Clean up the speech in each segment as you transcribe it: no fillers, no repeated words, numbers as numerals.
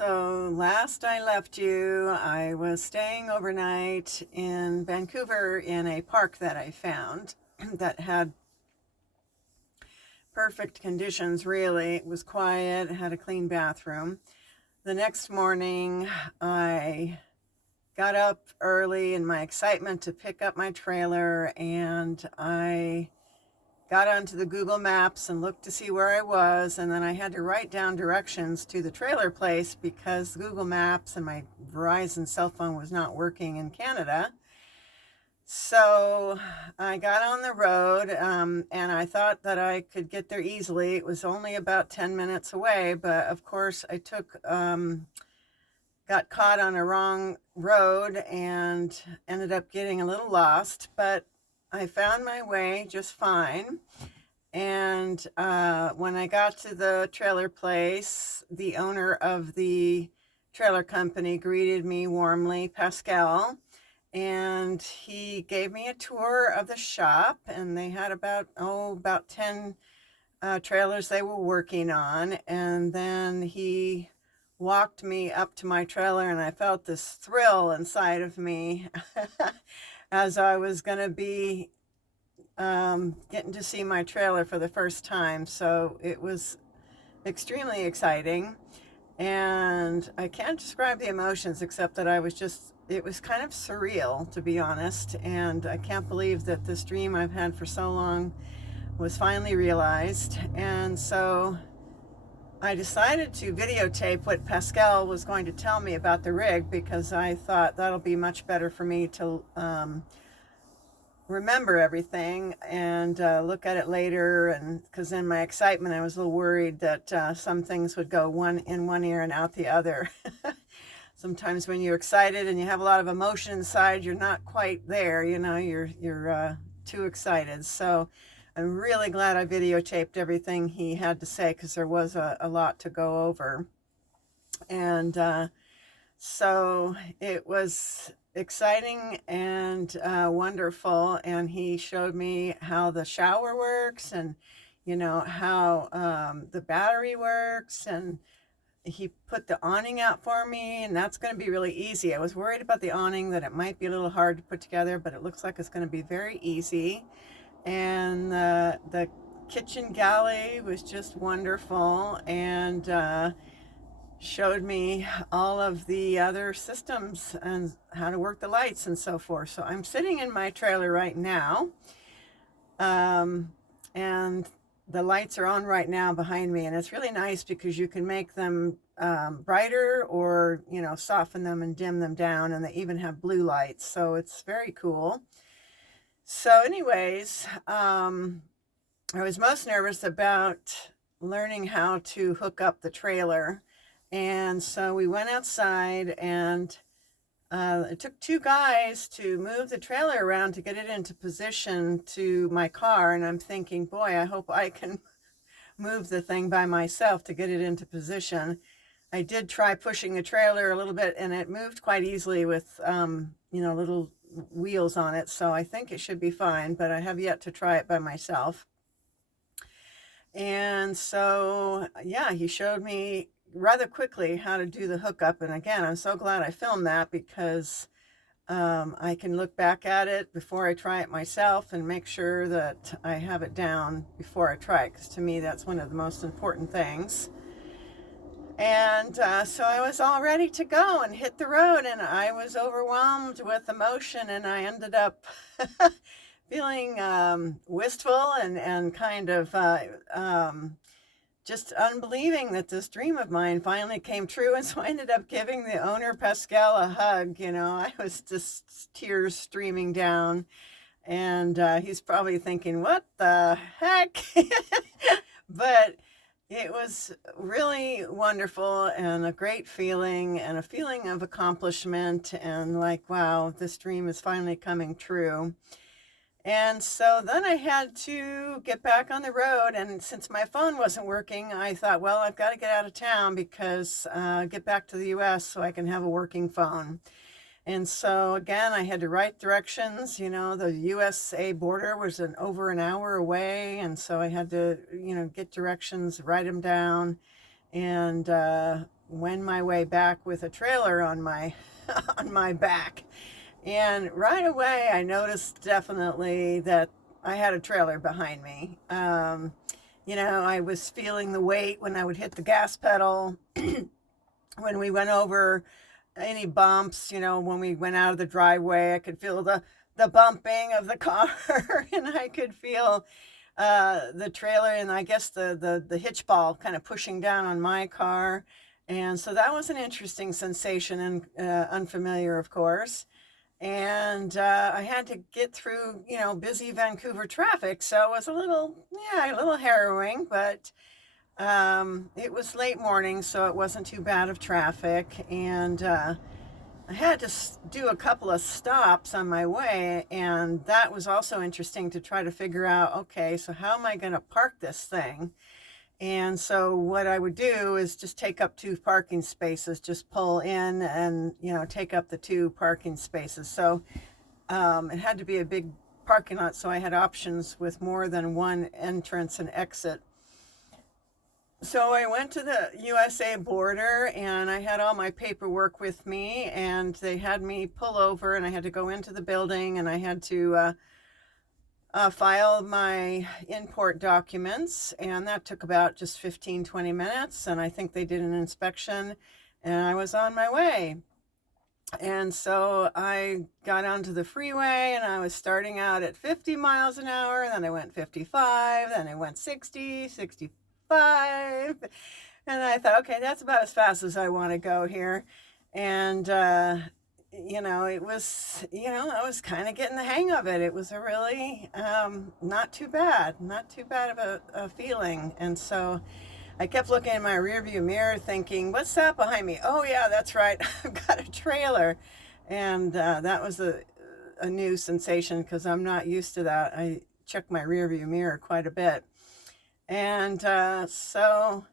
So last I left you, I was staying overnight in Vancouver in a park that I found that had perfect conditions, really. It was quiet, it had a clean bathroom. The next morning, I got up early in my excitement to pick up my trailer, and I got onto the Google Maps and looked to see where I was, and then I had to write down directions to the trailer place because Google Maps and my Verizon cell phone was not working in Canada. So I got on the road, and I thought that I could get there easily. It was only about 10 minutes away, but of course I got caught on a wrong road and ended up getting a little lost, but I found my way just fine. And when I got to the trailer place, the owner of the trailer company greeted me warmly, Pascal, and he gave me a tour of the shop. And they had about 10 trailers they were working on. And then he walked me up to my trailer, and I felt this thrill inside of me as I was going to be getting to see my trailer for the first time. So it was extremely exciting. And I can't describe the emotions except that it was kind of surreal, to be honest. And I can't believe that this dream I've had for so long was finally realized. And so I decided to videotape what Pascal was going to tell me about the rig, because I thought that'll be much better for me to remember everything and look at it later. And because in my excitement I was a little worried that some things would go in one ear and out the other. Sometimes when you're excited and you have a lot of emotion inside, you're not quite there, you're too excited. So I'm really glad I videotaped everything he had to say, because there was a lot to go over. And so it was exciting and wonderful. And he showed me how the shower works, and how the battery works, and he put the awning out for me, and that's going to be really easy. I was worried about the awning, that it might be a little hard to put together, but it looks like it's going to be very easy. And the kitchen galley was just wonderful, and showed me all of the other systems and how to work the lights and so forth. So I'm sitting in my trailer right now, and the lights are on right now behind me, and it's really nice because you can make them brighter, or soften them and dim them down, and they even have blue lights, so it's very cool. So anyways, I was most nervous about learning how to hook up the trailer. And so we went outside, and it took two guys to move the trailer around to get it into position to my car. And I'm thinking, boy, I hope I can move the thing by myself to get it into position. I did try pushing the trailer a little bit, and it moved quite easily with, little wheels on it. So I think it should be fine, but I have yet to try it by myself. And so, yeah, he showed me rather quickly how to do the hookup. And again, I'm so glad I filmed that, because I can look back at it before I try it myself and make sure that I have it down before I try it, because to me that's one of the most important things. And so I was all ready to go and hit the road, and I was overwhelmed with emotion, and I ended up feeling wistful and kind of just unbelieving that this dream of mine finally came true. And so I ended up giving the owner, Pascal, a hug. I was just tears streaming down, and he's probably thinking, what the heck? But it was really wonderful, and a great feeling, and a feeling of accomplishment, and like, wow, this dream is finally coming true. And so then I had to get back on the road, and since my phone wasn't working, I thought, well, I've got to get out of town, because get back to the US so I can have a working phone. And so again, I had to write directions. The USA border was over an hour away, and so I had to, get directions, write them down, and wend my way back with a trailer on my on my back. And right away, I noticed definitely that I had a trailer behind me. I was feeling the weight when I would hit the gas pedal, when we went over any bumps, when we went out of the driveway, I could feel the bumping of the car and I could feel the trailer and I guess the hitch ball kind of pushing down on my car. And so that was an interesting sensation and unfamiliar, of course. And I had to get through, busy Vancouver traffic. So it was a little harrowing, but it was late morning, so it wasn't too bad of traffic. And I had to do a couple of stops on my way. And that was also interesting to try to figure out, okay, so how am I going to park this thing? And so what I would do is just take up 2 parking spaces, just pull in and, take up the 2 parking spaces. So it had to be a big parking lot, so I had options with more than one entrance and exit. So I went to the USA border and I had all my paperwork with me and they had me pull over and I had to go into the building and I had to file my import documents, and that took about just 15-20 minutes, and I think they did an inspection and I was on my way. And so I got onto the freeway and I was starting out at 50 miles an hour, and then I went 55, then I went 60, 65, and I thought, okay, that's about as fast as I want to go here. And it was, I was kind of getting the hang of it. It was a really not too bad of a feeling. And so I kept looking in my rearview mirror thinking, what's that behind me? Oh yeah, that's right. I've got a trailer. And that was a new sensation because I'm not used to that. I check my rearview mirror quite a bit. And so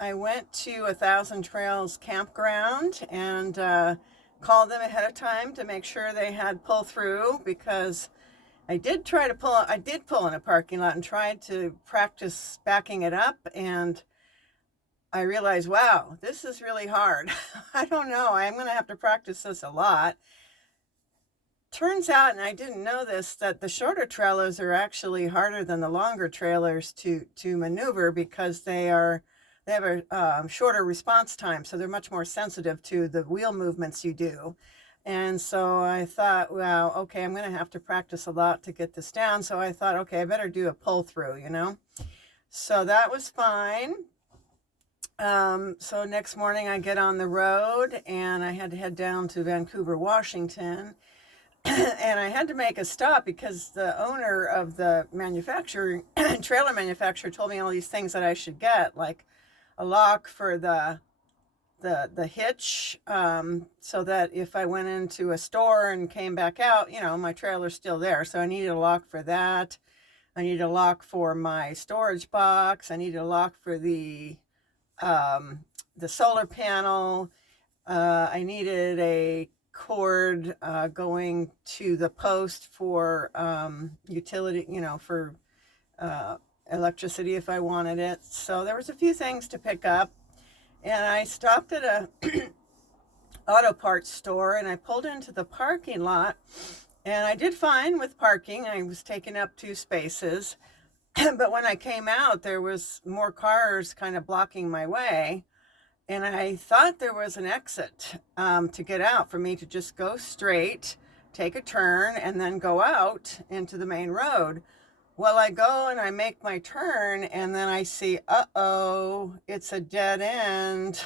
I went to 1,000 Trails campground and called them ahead of time to make sure they had pull through, because I did pull in a parking lot and tried to practice backing it up, and I realized, wow, this is really hard. I don't know, I'm going to have to practice this a lot. Turns out, and I didn't know this, that the shorter trailers are actually harder than the longer trailers to maneuver, because they have a shorter response time, so they're much more sensitive to the wheel movements you do. And so I thought, well, okay, I'm going to have to practice a lot to get this down. So I thought, okay, I better do a pull through, So that was fine. So next morning I get on the road and I had to head down to Vancouver, Washington. And I had to make a stop because the owner of the trailer manufacturer told me all these things that I should get, like a lock for the hitch, so that if I went into a store and came back out, my trailer's still there. So I needed a lock for that. I needed a lock for my storage box. I needed a lock for the solar panel. I needed a cord going to the post for utility, for electricity if I wanted it. So there was a few things to pick up, and I stopped at a auto parts store and I pulled into the parking lot, and I did fine with parking. I was taking up 2 spaces, but when I came out, there was more cars kind of blocking my way, and I thought there was an exit to get out for me to just go straight, take a turn, and then go out into the main road. Well, I go and I make my turn, and then I see, uh-oh, it's a dead end.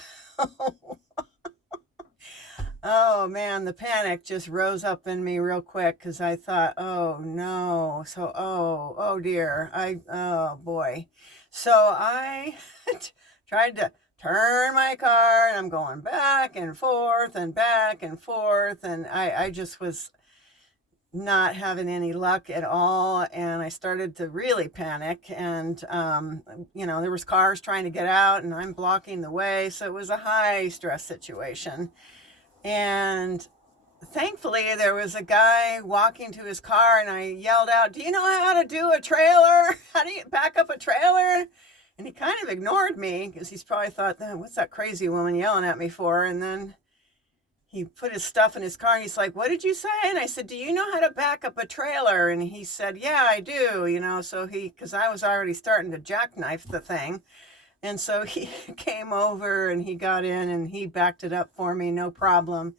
Oh man, the panic just rose up in me real quick because I thought, oh no. So, oh dear. Oh boy. So I tried to turn my car, and I'm going back and forth and back and forth. And I just was not having any luck at all, and I started to really panic, and there was cars trying to get out and I'm blocking the way, so it was a high stress situation. And thankfully there was a guy walking to his car, and I yelled out, do you know how to do a trailer? How do you back up a trailer? And he kind of ignored me because he's probably thought, what's that crazy woman yelling at me for? And then he put his stuff in his car and he's like, what did you say? And I said, do you know how to back up a trailer? And he said, yeah, I do, so because I was already starting to jackknife the thing. And so he came over and he got in and he backed it up for me, no problem.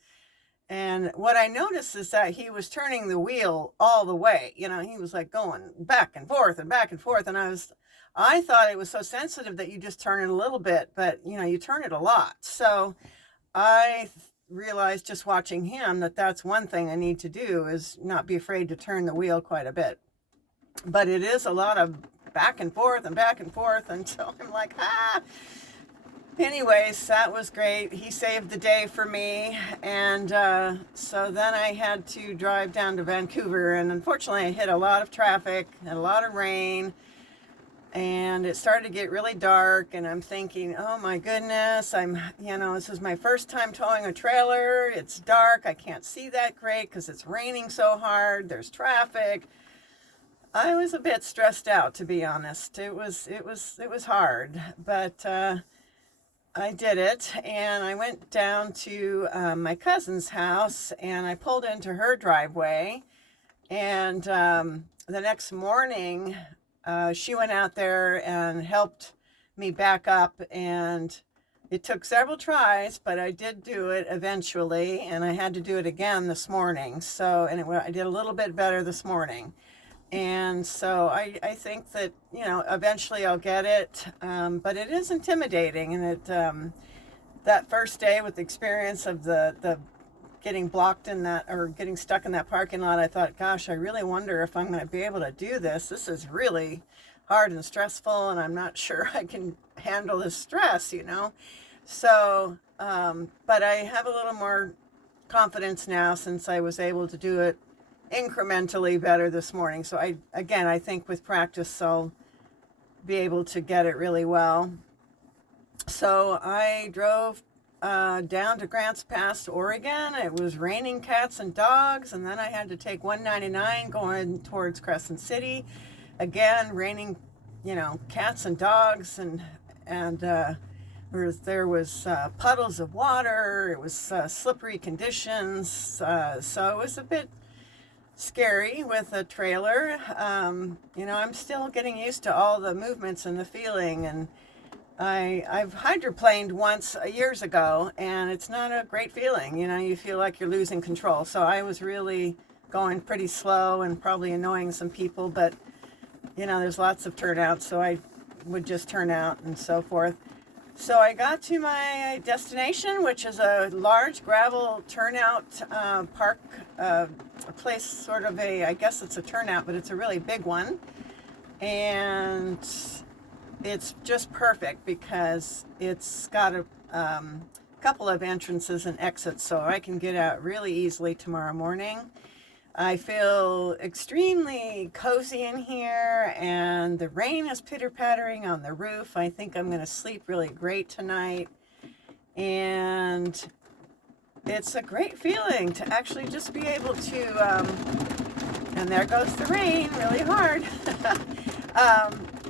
And what I noticed is that he was turning the wheel all the way. He was like going back and forth and back and forth. And I thought it was so sensitive that you just turn it a little bit, but you turn it a lot. So I realized just watching him that that's one thing I need to do, is not be afraid to turn the wheel quite a bit. But it is a lot of back and forth and back and forth until I'm like, Anyways, that was great. He saved the day for me. And so then I had to drive down to Vancouver. And unfortunately, I hit a lot of traffic and a lot of rain. And it started to get really dark. And I'm thinking, oh my goodness, this is my first time towing a trailer. It's dark. I can't see that great because it's raining so hard. There's traffic. I was a bit stressed out, to be honest. It was hard, but I did it, and I went down to my cousin's house, and I pulled into her driveway, and the next morning, she went out there and helped me back up, and it took several tries, but I did do it eventually, and I had to do it again this morning, I did a little bit better this morning. And so I think that, eventually I'll get it, but it is intimidating. And that first day with the experience of the getting blocked getting stuck in that parking lot, I thought, gosh, I really wonder if I'm going to be able to do this. This is really hard and stressful, and I'm not sure I can handle this stress, So, but I have a little more confidence now since I was able to do it incrementally better this morning. So I think with practice I'll be able to get it really well. So I drove down to Grants Pass, Oregon. It was raining cats and dogs, and then I had to take 199 going towards Crescent City. Again, raining, cats and dogs, and there was puddles of water. It was slippery conditions, so it was a bit scary with a trailer. I'm still getting used to all the movements and the feeling, and I've hydroplaned once years ago, and it's not a great feeling. You feel like you're losing control. So I was really going pretty slow and probably annoying some people, but there's lots of turnouts, so I would just turn out and so forth. So I got to my destination, which is a large gravel turnout park, a place, sort of I guess it's a turnout, but it's a really big one. And it's just perfect because it's got a couple of entrances and exits, so I can get out really easily tomorrow morning. I feel extremely cozy in here, and the rain is pitter-pattering on the roof. I think I'm going to sleep really great tonight, and it's a great feeling to actually just be able to, and there goes the rain really hard,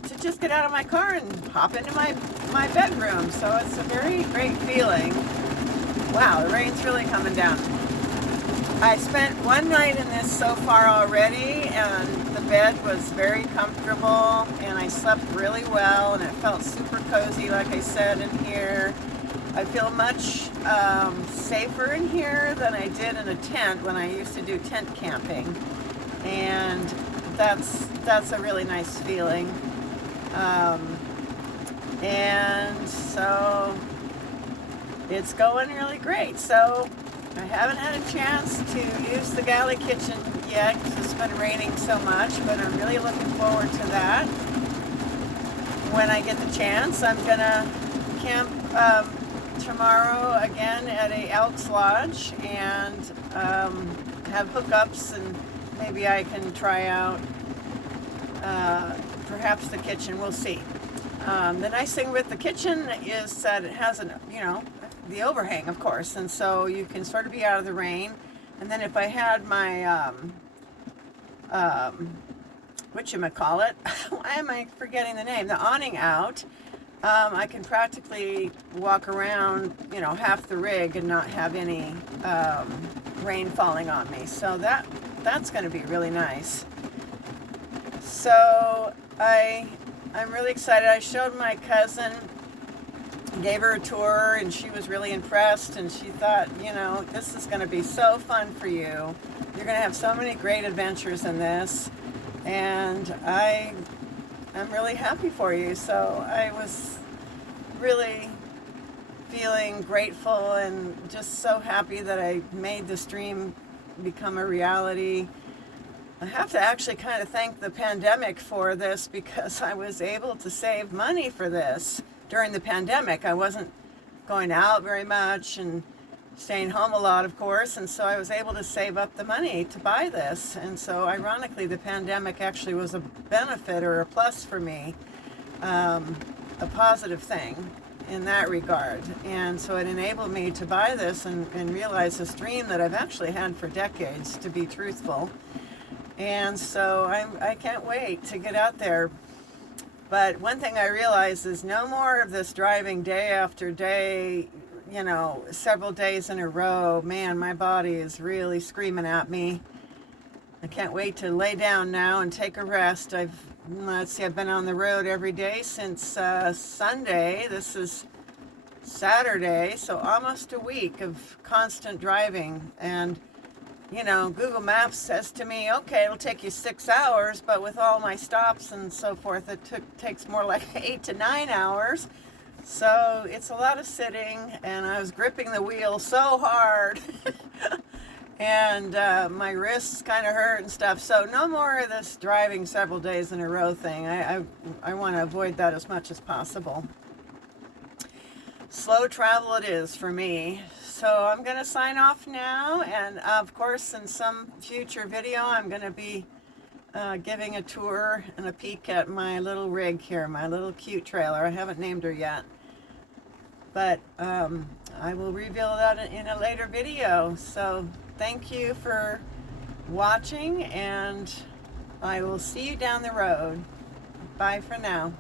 to just get out of my car and hop into my bedroom. So it's a very great feeling. Wow, the rain's really coming down. I spent one night in this so far already, and the bed was very comfortable, and I slept really well, and it felt super cozy, like I said, in here. I feel much safer in here than I did in a tent when I used to do tent camping, and that's a really nice feeling. And so it's going really great. So I haven't had a chance to use the galley kitchen yet because it's been raining so much, but I'm really looking forward to that. When I get the chance, I'm gonna camp tomorrow again at a Elks Lodge and have hookups, and maybe I can try out perhaps the kitchen. We'll see. The nice thing with the kitchen is that it has the overhang, of course, and so you can sort of be out of the rain. And then if I had my whatchamacallit, why am I forgetting the name? The awning out. I can practically walk around, half the rig and not have any rain falling on me. So that's going to be really nice. So I'm really excited. I showed my cousin, gave her a tour, and she was really impressed, and she thought, this is going to be so fun for you. You're going to have so many great adventures in this, and I'm really happy for you. So I was really feeling grateful and just so happy that I made this dream become a reality. I have to actually kind of thank the pandemic for this, because I was able to save money for this during the pandemic. I wasn't going out very much and staying home a lot, of course, and so I was able to save up the money to buy this. And so ironically, the pandemic actually was a benefit or a plus for me, a positive thing in that regard. And so it enabled me to buy this and realize this dream that I've actually had for decades, to be truthful. And so I can't wait to get out there. But one thing I realize is no more of this driving day after day, several days in a row. Man, my body is really screaming at me. I can't wait to lay down now and take a rest. I've been on the road every day since Sunday. This is Saturday, so almost a week of constant driving. And Google Maps says to me, okay, it'll take you 6 hours, but with all my stops and so forth, it takes more like 8 to 9 hours. So it's a lot of sitting, and I was gripping the wheel so hard, and my wrists kind of hurt and stuff. So no more of this driving several days in a row thing. I want to avoid that as much as possible. Slow travel it is for me. So I'm going to sign off now, and of course in some future video I'm going to be giving a tour and a peek at my little rig here, my little cute trailer. I haven't named her yet, but I will reveal that in a later video. So thank you for watching, and I will see you down the road. Bye for now.